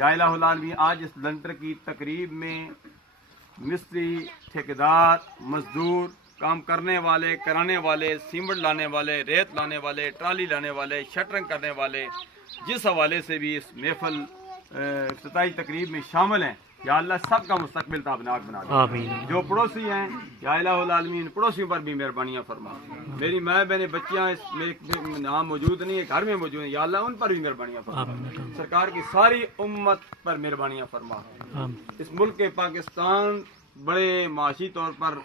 یا الہ العالمین آج اس لنٹر کی تقریب میں مستری، ٹھیکیدار، مزدور، کام کرنے والے، کرانے والے، سیمنٹ لانے والے، ریت لانے والے، ٹرالی لانے والے، شٹرنگ کرنے والے، جس حوالے سے بھی اس محفل افتتاحی تقریب میں شامل ہیں، یا اللہ سب کا مستقبل تابناک بنا دے. آمین. جو پڑوسی ہیں یا الہ العالمین پڑوسیوں پر بھی مہربانیاں فرما. میری ماں بہنیں بچیاں اس میں نام موجود نہیں ہے، گھر میں موجود ہیں، یا اللہ ان پر بھی مہربانیاں فرما. آمین. سرکار کی ساری امت پر مہربانیاں فرما. آمین. اس ملک کے پاکستان بڑے معاشی طور پر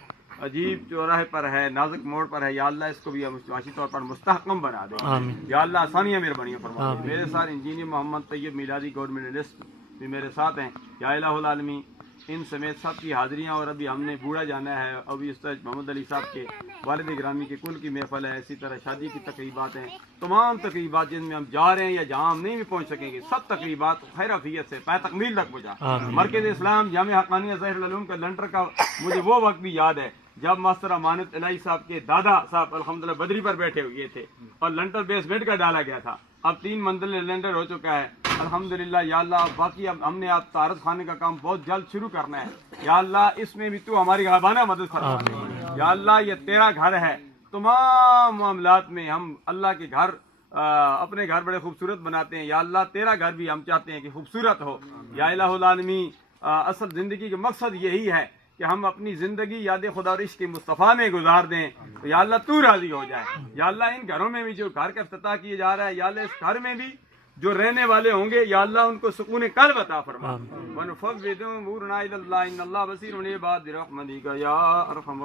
عجیب چوراہے پر ہے، نازک موڑ پر ہے، یا اللہ اس کو بھی معاشی طور پر مستحکم بنا دے. آمین. یا اللہ آسانیاں مہربانیاں فرما. آمین. میرے ساتھ انجینئر محمد طیب میلادی گورنمنٹ لسٹ بھی میرے ساتھ ہیں. یا الہ العالمین ان سمیت سب کی حاضریاں، اور ابھی ہم نے بوڑھا جانا ہے، ابھی استاد محمد علی صاحب کے والد گرامی کے کل کی محفل ہے، اسی طرح شادی کی تقریبات ہیں. تمام تقریبات جن میں ہم جا رہے ہیں یا جہاں ہم نہیں بھی پہنچ سکیں گے، سب تقریبات خیر عافیت سے پائے تکمیل تک پہنچا. آمین. مرکز اسلام جامعہ حقانیہ ظاہر العلوم کا لنٹر کا مجھے وہ وقت بھی یاد ہے جب ماسٹر امانت الہی صاحب کے دادا صاحب الحمدللہ بدری پر بیٹھے ہوئے تھے اور لنٹر بیسمنٹ کا ڈالا گیا تھا. اب 3 منزل لنٹر ہو چکا ہے الحمدللہ. یا اللہ باقی اب ہم نے آپ تعارض خانے کا کام بہت جلد شروع کرنا ہے. یا اللہ اس میں بھی تو ہماری غائبانہ مدد فرما. یا اللہ یہ تیرا گھر ہے، تمام معاملات میں ہم اللہ کے گھر اپنے گھر بڑے خوبصورت بناتے ہیں. یا اللہ تیرا گھر بھی ہم چاہتے ہیں کہ خوبصورت ہو. یا الہ العالمین اصل زندگی کا مقصد یہی ہے کہ ہم اپنی زندگی یاد خدا اور عشق مصطفیٰ میں گزار دیں. تو یا اللہ تو راضی ہو جائے. یا اللہ ان گھروں میں بھی جو گھر کا افتتاح کیا جا رہا ہے، یا اللہ اس گھر میں بھی جو رہنے والے ہوں گے، یا اللہ ان کو سکون قلب عطا فرما. وَنُفَوِّضُ أُمُورَنَا إِلَى اللَّهِ إِنَّ اللَّهَ بَصِيرٌ بِعِبَادِهِ برحمتك یا ارحم